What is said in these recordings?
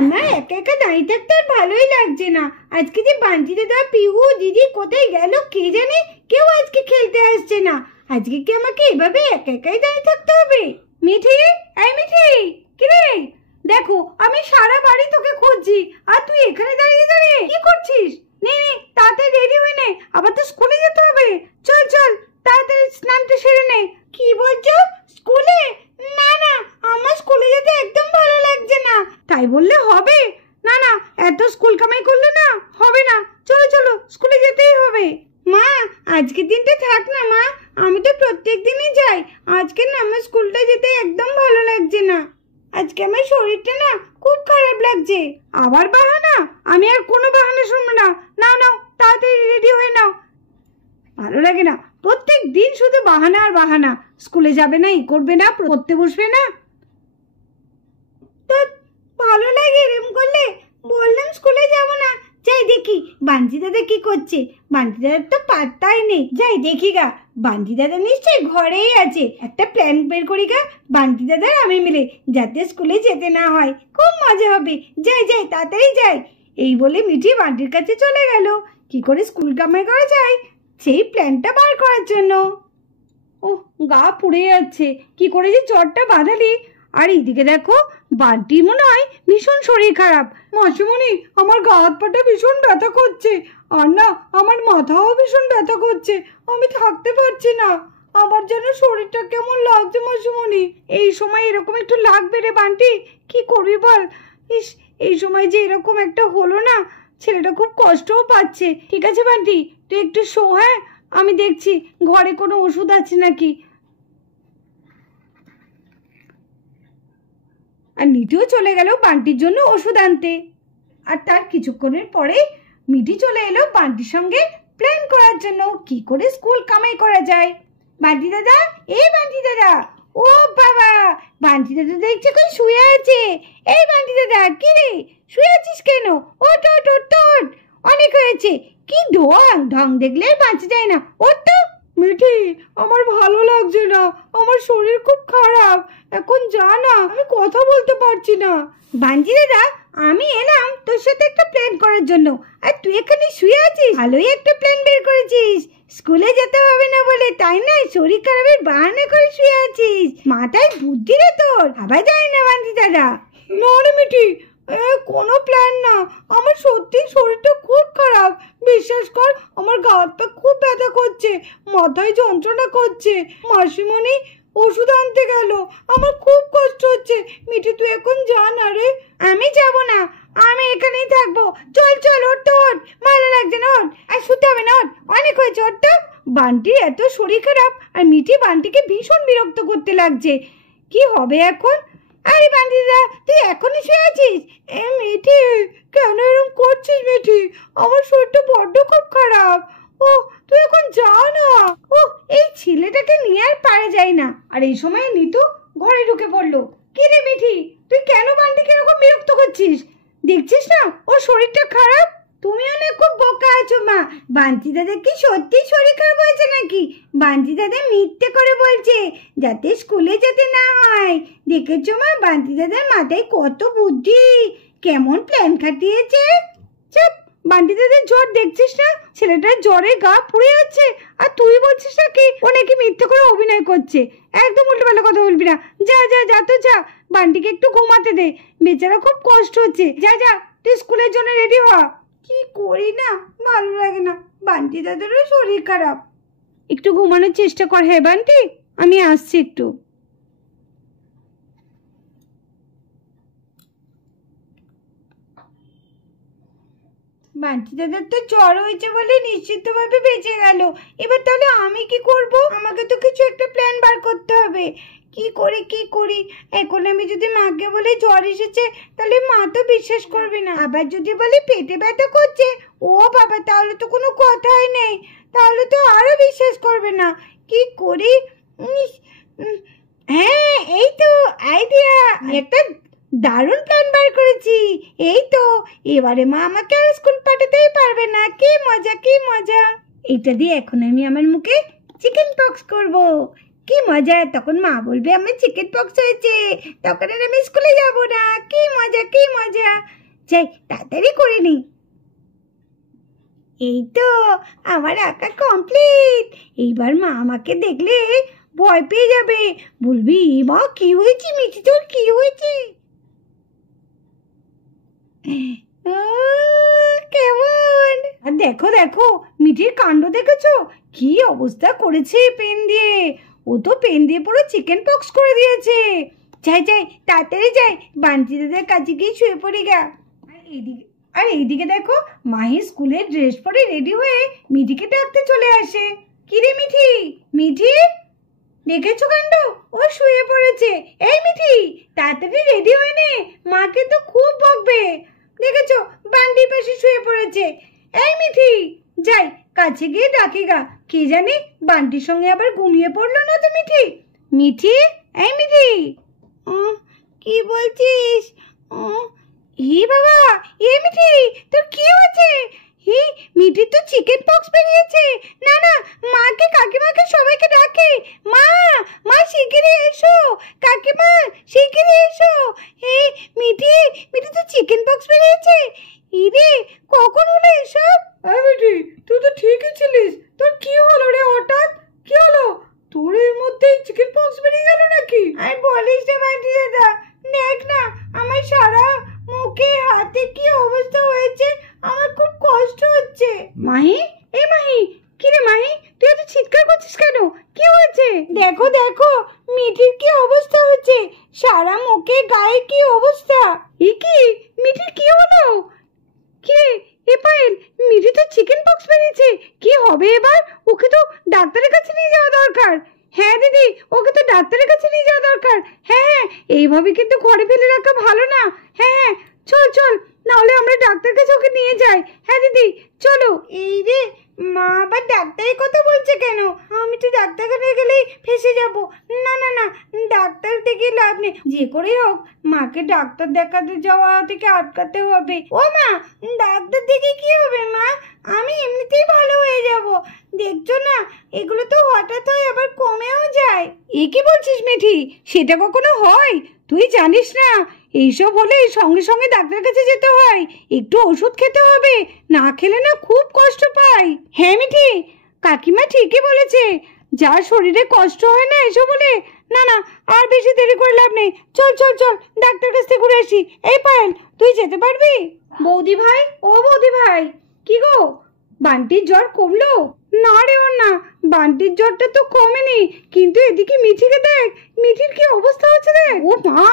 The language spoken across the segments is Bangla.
আমার একা একা দাঁড়িয়ে থাকতে আর ভালোই লাগছে না। আজকে যে বান্টি দাদা, পিহু, দিদি কোথায় গেল কে জানে, কেউ আজকে খেলতে আসছে না। আজকে কি আমাকে এভাবে একা একাই দাঁড়িয়ে থাকতে হবে? মিঠি, এই মিঠি, কি রে? দেখো আমি সারা বাড়ি তোকে খুঁজছি, আর তুই এখানে দাঁড়িয়ে দাঁড়িয়ে কি করছিস? নে নে, তাড়াতাড়ি রেডি হয়ে নে, আবার তো স্কুলে যেতে হবে। চল চল, তাড়াতাড়ি স্নানটা সেরে নে। কি বলছো, স্কুলে? না না, আমার স্কুলে যেতে একদম ভালো লাগছে না। তাই বললে হবে? না না, এত স্কুল কামাই করলে না হবে না। চলো চলো, স্কুলে যেতেই হবে। মা, আজকের দিনটা থাক না মা, আমি তো প্রত্যেক দিনই যাই। আজকে না আমার স্কুলটা যেতে একদম ভালো লাগছে না। আজকে আমার শরীরটা না খুব খারাপ লাগছে। আবার বাহানা? আমি আর কোনো বাহানা শুনবো না। নাও নাও, তাড়াতাড়ি রেডি হয়ে নাও। ভালো লাগে না, প্রত্যেক দিন শুধু বাহানা আর বাহানা। স্কুলে যাবে না, ই করবে না, পড়তে বসবে না। তো ভালো লাগে এরকম করলে? বললাম স্কুলে যাব না। যাই দেখি বান্টি দাদা কি করছে। বান্টি দাদার তো পাত্তাই নেই। যাই দেখি গা, বান্টি দাদা নিশ্চয়ই ঘরেই আছে। একটা প্ল্যান বের করি গা, বান্টি দাদার আমি মিলে, যাতে স্কুলে যেতে না হয়। খুব মজা হবে। যাই যাই, তাড়াতাড়ি যাই। এই বলে মিঠি বান্টির কাছে চলে গেল কি করে স্কুল কামাই করা যায় সেই প্ল্যানটা বার করার জন্য। ও, গা পুড়ে যাচ্ছে, কি করে যে জ্বরটা বাঁধালি। আর এইদিকে দেখো, বান্টির মনে হয় ভীষণ শরীর খারাপ। মাসিমণি, আমার গা হাত পাটা ভীষণ ব্যথা করছে, আর না আমার মাথাও ভীষণ ব্যথা করছে। আমি থাকতে পারছি না, আমার যেন শরীরটা কেমন লাগছে মাসিমণি। এই সময় এরকম একটু লাগবে রে বান্টি, কি করবি বল। ইস, এই সময় যে এরকম একটা হলো না, ছেলেটা খুব কষ্টও পাচ্ছে। ঠিক আছে বান্টি, তুই একটু শো, হ্যাঁ? আমি দেখছি ঘরে কোনো ওষুধ আছে নাকি। আর নিটিও চলে গেল বান্টির জন্য ওষুধ আনতে। আর তার কিছুক্ষণের পরে মিঠি চলে এলো বান্টির সঙ্গে প্ল্যান করার জন্য কি করে স্কুল কামাই করা যায়। বান্টি দাদা, এই বান্টি দাদা, ও বাবা, বান্টি দাদা দেখছে কই শুয়ে আছে। এই বান্টি দাদা, কি রে, শুয়ে আছিস কেন? ওঠ ওঠ ওঠ ওঠ, অনেক হয়েছে। কি ঢং ঢং দেখলে বাঁচা যায় না, ওঠ তো। মিঠি, আমার ভালো লাগছে না, আমার শরীর খুব খারাপ। এখন যা না, আমি কথা বলতে পারছি না। বান্টি দাদা, আমি এলাম তোর সাথে একটা প্ল্যান করার জন্য, আর তুই এখানে শুয়ে আছিস। ভালোই একটা প্ল্যান বের করেছিস। স্কুলে যেতে হবে না বলে, তাই না? শরীর খারাপের বাহানা করে শুয়ে আছিস। মাথায় বুদ্ধি রে তোর। আবার যাই না বান্টি দাদা। না রে মিঠি, কোনো প্ল্যান না, আমার সত্যি শরীরটা খুব খারাপ। বিশ্বাস কর, আমার গা হাত পা খুব ব্যথা করছে, মাথায় যন্ত্রণা করছে। মাসিমণি ওষুধ আনতে গেল, আমার খুব কষ্ট হচ্ছে। মিঠি, তুই এখন যা না রে। আমি যাব না, আমি এখানেই থাকবো। চল চল, ওঠ তো ওঠ, ভালো লাগছে না, ওঠ। আর শুতে হবে না, ওঠ, অনেক হয়েছে, ওঠ তো। বান্টির এত শরীর খারাপ, আর মিঠি বান্টিকে ভীষণ বিরক্ত করতে লাগছে। কি হবে এখন? আরে বান্টি দাদা, তুই এখনই শুয়ে আছিস? মিঠি, কেন এরকম করছিস মিঠি? আমার শরীরটা বড্ড খুব খারাপ। ও, তুই এখন যা না। ও, এই ছেলেটাকে নিয়ে আর পারা যায় না। আর এই সময় নিতু ঘরে ঢুকে পড়লো। কি রে মিঠি, তুই কেন বান্টিকে এরকম বিরক্ত করছিস? দেখছিস না ওর শরীরটা খারাপ? তুমিও না খুব বোকা আছো মা। বান্টি দাদা কি সত্যি শরীর খারাপ হয়েছে নাকি? বান্টি দাদা মিথ্যে করে বলছে যাতে স্কুলে যেতে না হয়। দেখেছো মা, বান্টি দাদার মাথায় কত বুদ্ধি, কেমন প্ল্যান খাটিয়েছে। চাপ, বান্টি দাদার জ্বর দেখছিস না? ছেলেটার জ্বরে গা পুড়ে যাচ্ছে, আর তুই বলছিস নাকি ও নাকি মিথ্যে করে অভিনয় করছে। একদম উল্টোপাল্টা কথা বলবি না। যা যা যা, তো যা, বান্টিকে একটু ঘুমাতে দে, বেচারা খুব কষ্ট হচ্ছে। যা যা, তুই স্কুলের জন্য রেডি হ। কি করি না, ভালো লাগে না, বান্টি দাদারও শরীর খারাপ। একটু ঘুমানোর চেষ্টা কর। হ্যাঁ বান্টি, আমি আসছি একটু। বান্টি দাদার তো জ্বর হয়েছে বলে নিশ্চিতভাবে বেঁচে গেল। এবার তাহলে আমি কি করব? আমাকে তো কিছু একটা প্ল্যান বার করতে হবে। কি করি কি করি? এখন আমি যদি মাকে বলি জ্বর এসেছে, তাহলে মা তো বিশ্বাস করবে না। আবার যদি বলি পেটে ব্যথা করছে, ও বাবা, তাহলে তো কোনো কথাই নেই, তাহলে তো আরো বিশ্বাস করবে না। কি করি? হ্যাঁ, এই তো আইডিয়া, একটা দারুণ প্ল্যান বার করেছি। এই তো, এবারে মা আমাকে আর স্কুল পাঠাতেই পারবে না। কি মজা কি মজা। এটা দিয়ে এখন আমি আমার মুখে চিকেন পক্স করব। কি মজা, তখন মা বলবে আমার চিকেন পক্স হয়েছে, তখন আর আমি স্কুলে যাব না। কি মজা কি মজা। যাই তাড়াতাড়ি করে নি। এই তো আমার আঁকা কমপ্লিট। এইবার মা আমাকে দেখলে ভয় পেয়ে যাবে, বলবি মা কি হয়েছে মিঠি, তোর কি হয়েছে? কেমন? আর দেখো দেখো মিঠির কাণ্ড দেখেছো, কি অবস্থা করেছে পেন দিয়ে। ও তো পেন দিয়ে পুরো চিকেন পক্স করে দিয়েছে। যাই যাই তাড়াতাড়ি যাই, বান্টি দাদার কাছে গিয়ে শুয়ে পড়ি গা। আর এইদিকে দেখো মাহি স্কুলের ড্রেস পরে রেডি হয়ে মিঠিকে ডাকতে চলে আসে। কিরে মিঠি, মিঠি দেখেছো কাণ্ড, ও শুয়ে পড়েছে। এই মিঠি তাড়াতাড়ি রেডি হয়ে নে, মাকে তো খুব বকবে। দেখেছো বান্টির পাশে শুয়ে পড়েছে। এই মিঠি যাই কাছে গিয়ে ডাকি গা, কে জানে বান্টির সঙ্গে আবার ঘুমিয়ে পড়লো না তো মিঠি। মিঠি, এই মিঠি। কি বলছিস? হে বাবা, এ মিঠি তোর কি হয়েছে? হে মিঠির তো চিকেন পক্স বেরিয়েছে। না না, মাকে কাকিমাকে সবাইকে ডাকে। মা, মা শিগগিরই এসো, কাকিমা শিগগিরই এসো। হে মিঠি, মিঠি তো চিকেন পক্স বেরিয়েছে। ইরে কখন হলো এসব? মিঠি তুই তো ঠিকই ছিলিস, তোর কি হলো রে হঠাৎ? কি হলো তোর, এর মধ্যে চিকেন পক্স বেরিয়ে গেল নাকি? আর বলিস না বান্টি দাদা, দেখ না আমার সারা মুখে হাতে কি অবস্থা হয়েছে, আমার খুব কষ্ট হচ্ছে। মাহি, এই মাহি, কি রে মাহি তুই এত চিৎকার করছিস কেন? কি হয়েছে? দেখো দেখো মিঠির কি অবস্থা হয়েছে, সারা মুখে গায়ে কি অবস্থা। এ কি মিঠির কি হলো? কি এ পায়েল, মিঠি তো চিকেন পক্স বেরিয়েছে, কি হবে এবার? ওকে তো ডাক্তারের কাছে নিয়ে যাওয়া দরকার। হ্যাঁ দিদি, ওকে তো ডাক্তারের কাছে নিয়ে যাওয়া দরকার। হ্যাঁ হ্যাঁ, এইভাবে কিন্তু ঘরে ফেলে রাখা ভালো না। হ্যাঁ হ্যাঁ চল চল, নাহলে আমরা ডাক্তার কাছে ওকে নিয়ে যাই। হ্যাঁ দিদি চলো। এই রে মা আবার ডাক্তারের কথা বলছে কেন? আমি তো ডাক্তারখানে গেলেই ফেসে যাব। না না না, ডাক্তার থেকে লাভ নেই, যে করে হোক মাকে ডাক্তার দেখাতে যাওয়া থেকে আটকাতে হবে। ও মা, ডাক্তার দেখে কি হবে মা, আমি এমনিতেই ভালো হয়ে যাব। দেখছো না এগুলো তো হঠাৎ হয় আবার কমেও যায়। এ কি বলছিস মিঠি, সেটা কখনো হয়? তুই জানিস না এইসব হলে সঙ্গে সঙ্গে ডাক্তারের কাছে যেতে হয়, একটু ওষুধ খেতে হবে, না খেলে না খুব কষ্ট পাই। হ্যাঁ মিঠি, কাকিমা ঠিকই বলেছে, যার শরীরে কষ্ট হয় না এসব হলে, না না আর বেশি দেরি করে লাভ নেই, চল চল চল ডাক্তার কাছ থেকে ঘুরে আসি। এই পায়েল তুই যেতে পারবি? বৌদি ভাই, ও বৌদি ভাই, কি গো বান্টির জ্বর কমলো? না রে ওর না, বান্টির জ্বরটা তো কমেনি, কিন্তু এদিকে মিঠিকে দেখ, মিঠির কি অবস্থা হচ্ছে দেখ। ও মা,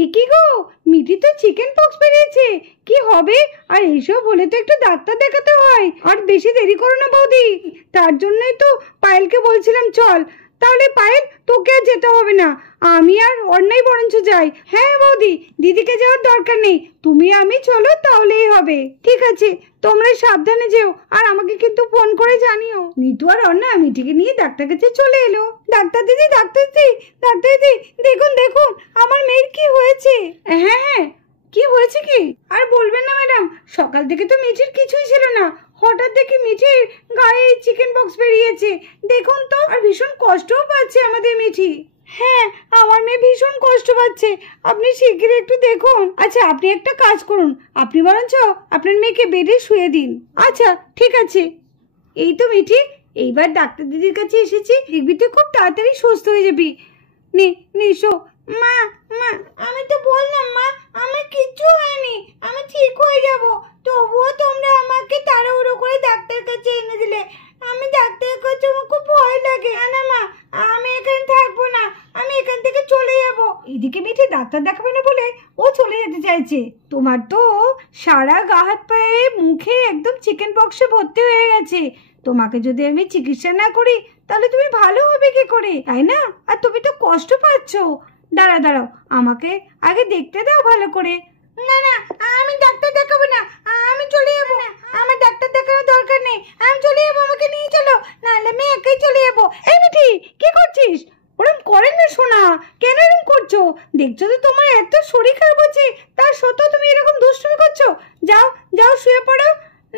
এ কি গো, মিঠি তো চিকেন পক্স বেরিয়েছে, কি হবে? আর এইসব হলে তো একটু ডাক্তার দেখাতে হয়। আর বেশি দেরি করো না বৌদি, তার জন্যই তো পায়েলকে বলছিলাম চল। তাহলে পায়েল তোকে আর যেতে হবে না, আমি আর অন্যায় বরঞ্চ যাই। হ্যাঁ বৌদি, দিদিকে যাওয়ার দরকার নেই, তুমি আমি চলো তাহলেই হবে। ঠিক আছে, তোমরা সাবধানে যেও, আর আমাকে কিন্তু ফোন করে জানিও। নিতু আর অন্না মিঠিকে নিয়ে ডাক্তার কাছে চলে এলো। ডাক্তার দিদি, ডাক্তার দিদি, ডাক্তার দিদি, দেখুন দেখুন আমার মেয়ের কি হয়েছে। হ্যাঁ হ্যাঁ, কি হয়েছে কি? আর বলবেন না ম্যাডাম, সকাল থেকে তো মিঠির কিছুই ছিল না, হঠাৎ দেখি মিঠির গায়ে চিকেন পক্স বেরিয়েছে। দেখুন তো, আর ভীষণ কষ্টও পাচ্ছে আমাদের মিঠি। হ্যাঁ, আমার মেয়ে ভীষণ কষ্ট পাচ্ছে, আপনি শিগগিরই একটু দেখুন। আচ্ছা আপনি একটা কাজ করুন, আপনি বরঞ্চ আপনার মেয়েকে বেডে শুয়ে দিন। আচ্ছা ঠিক আছে। এই তো মিঠি, এইবার ডাক্তার দিদির কাছে এসেছি, দেখবি তুই খুব তাড়াতাড়ি সুস্থ হয়ে যাবি। নে নে শো। মা মা, আমি তো বললাম মা আমার কিচ্ছু হয়নি, আমি ঠিক হয়ে যাব, তবুও তোমরা আমাকে তাড়াহুড়ো করে ডাক্তার কাছে এনে দিলে। আমি ডাক্তারের কাছে, আমার খুব ভয় লাগে। না মা, আমি এখানে থাকবো না, আমি এখান থেকে চলে যাব। এদিকে মিঠি ডাক্তার দেখাবে না বলে ও চলে যেতে চাইছে। তোমার তো সারা গা হাত পায়ে মুখে একদম চিকেন পক্সে ভর্তি হয়ে গেছে, তোমাকে যদি আমি চিকিৎসা না করি তাহলে তুমি ভালো হবে কি করে, তাই না? আর তুমি তো কষ্ট পাচ্ছ। দাঁড়াও দাঁড়াও, আমাকে আগে দেখতে দাও ভালো করে। না না, আমি ডাক্তার দেখাবো না, আমি চলে যাবো। আমার ডাক্তার দেখানোর দরকার নেই, আমি চলে যাবো, আমাকে নিয়ে চলো, নাহলে আমি একাই চলে যাবো। এই মিঠি কি করছিস? ওরম করেন না সোনা, কেন এরকম করছো? দেখছো তো তোমার এত শরীর খারাপ হচ্ছে, তার সত্ত্বেও তুমি এরকম দুষ্টুমি করছো। যাও যাও শুয়ে পড়ো।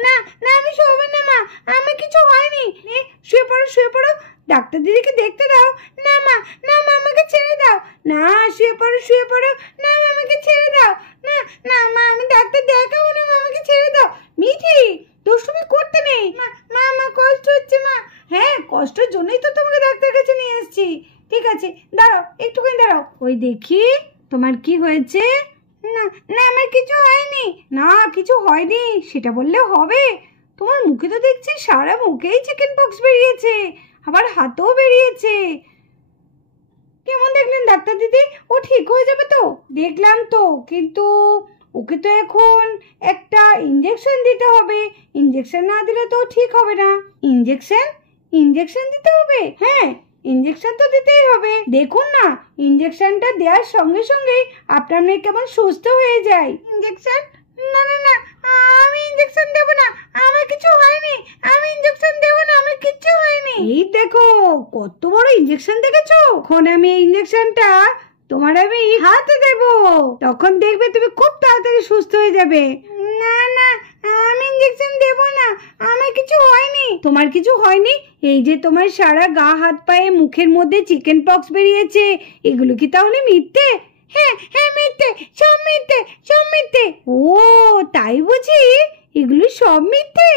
না না, আমি শোবো না মা, আমার কিছু হয়নি। শুয়ে পড়ো শুয়ে পড়ো, ডাক্তার দিদিকে দেখতে দাও। না মা, না মা, আমাকে ছেড়ে দাও। না, শুয়ে পড়ো, শুয়ে পড়ো। না মা, আমাকে ছেড়ে দাও। না না মা, আমি ডাক্তার দেখাবো না মা, আমাকে ছেড়ে দাও। মিঠি, দুষ্টুমি করতে নেই। মা মা, আমার কষ্ট হচ্ছে মা। হ্যাঁ, কষ্টের জন্যই তো তোমাকে ডাক্তার কাছে নিয়ে এসেছি। ঠিক আছে, দাঁড়াও, একটুখানি দাঁড়াও। ওই দেখি তোমার কি হয়েছে। না না, আমার কিছু হয়নি। না, কিছু হয়নি সেটা বললে হবে? তোমার মুখে তো দেখছি সারা মুখেই চিকেন পক্স বেরিয়েছে, আবার হাতেও বেরিয়েছে। কেমন দেখলেন ডাক্তার দিদি? ও ঠিক হয়ে যাবে তো? দেখলাম তো, কিন্তু ওকে তো এখন একটা ইঞ্জেকশন দিতে হবে। ইঞ্জেকশন না দিলে তো ঠিক হবে না। ইঞ্জেকশন? ইঞ্জেকশন দিতে হবে? হ্যাঁ, ইঞ্জেকশন তো দিতেই হবে। দেখুন না, ইঞ্জেকশনটা দেওয়ার সঙ্গে সঙ্গেই আপনার মেয়ে কেমন সুস্থ হয়ে যায়। ইঞ্জেকশন? না না না, আমি ইঞ্জেকশন দেব না, আমার কিছু হয়নি। আমি ইঞ্জেকশন দেব না, আমার কিছু হয়নি। এই দেখো কত বড় ইঞ্জেকশন দেখেছো? এখন আমি এই ইঞ্জেকশনটা তোমার আমি হাতে দেব, তখন দেখবে তুমি খুব তাড়াতাড়ি সুস্থ হয়ে যাবে। না না, আমি ইঞ্জেকশন দেব না, আমার কিছু হয়নি। তোমার কিছু হয়নি? এই যে তোমার সারা গা হাত পায়ে মুখের মধ্যে চিকেন পক্স বেরিয়েছে, এগুলো কি তাহলে মিথ্যে? হ্যাঁ হ্যাঁ, মিথ্যে, সব মিথ্যে, সব মিথ্যে। ও তাই বুঝি? এগুলো সব মিথ্যে?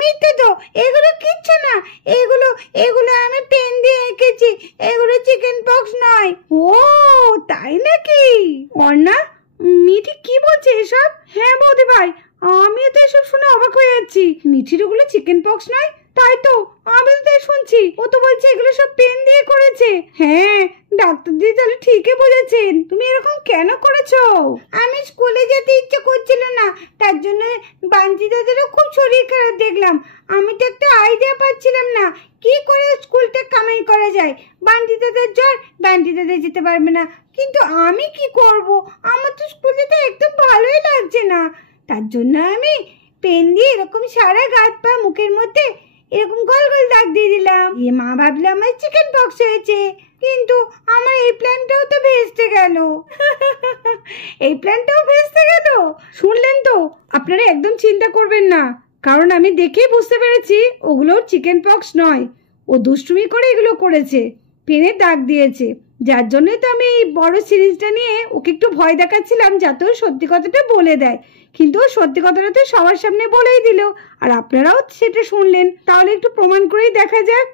মিথ্যে তো, এগুলো কিচ্ছু না। এগুলো এগুলো আমি পেন দিয়ে এঁকেছি, এগুলো চিকেন পক্স নয়। ও তাই নাকি? অর্ণা, মিঠি কি বলছে এসব? হ্যাঁ বৌদি ভাই, আমিও তো এসব শুনে অবাক হয়ে যাচ্ছি। মিঠির ওগুলো চিকেন পক্স নয়? তাই তো, আমি তো তাই শুনছি। ও তো বলছে এগুলো সব পেন দিয়ে করেছে। হ্যাঁ, ডাক্তার দিদি তাহলে ঠিকই বলেছেন। তুমি এরকম কেন করেছো? আমি স্কুলে যেতে ইচ্ছে করছিল না, তার জন্য বাঞ্জি দাদারও খুব শরীর খারাপ দেখলাম। আমি তো একটা আইডিয়া পাচ্ছিলাম না কি করে স্কুলটা কামাই করা যায়। বাঞ্জি দাদার জ্বর, বাঞ্জি দাদা যেতে পারবে না, কিন্তু আমি কি করব? আমার তো স্কুল যেতে একদম ভালোই লাগছে না। তার জন্য আমি পেন দিয়ে এরকম সারা গাত পা মুখের মধ্যে এরকম গোল গোল দাগ দিয়ে দিলাম। এ মা ভাবলে আমার চিকেন পক্স হয়েছে, কিন্তু আমার এই প্ল্যানটাও তো ভেস্তে গেল। এই প্ল্যানটাও ভেস্তে গেল। শুনলেন তো, আপনারা একদম চিন্তা করবেন না, কারণ আমি দেখেই বুঝতে পেরেছি ওগুলো চিকেন পক্স নয়। ও দুষ্টুমি করে এগুলো করেছে, পেনে দাগ দিয়েছে। যার জন্যই তো আমি এই বড় সিরিজটা নিয়ে ওকে একটু ভয় দেখাচ্ছিলাম, যাতে ও সত্যি কথাটা বলে দেয়। কিন্তু ও সত্যি কথাটা তো সবার সামনে বলেই দিল, আর আপনারাও সেটা শুনলেন। তাহলে একটু প্রমাণ করেই দেখা যাক।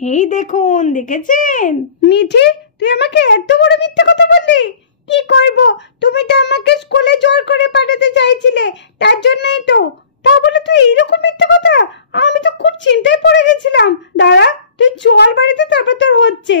এই দেখুন, দেখেছেন? মিঠি, তুই আমাকে এত বড় মিথ্যে কথা বললি। কি করব, তুমি তো আমাকে স্কুলে জোর করে পাঠাতে চাইছিলে, তার জন্যই তো। তা বলে তুই এইরকম মিথ্যে কথা? আমি তো খুব চিন্তায় পড়ে গেছিলাম। দাঁড়া, তুই চল বাড়িতে, তারপর তোর হচ্ছে।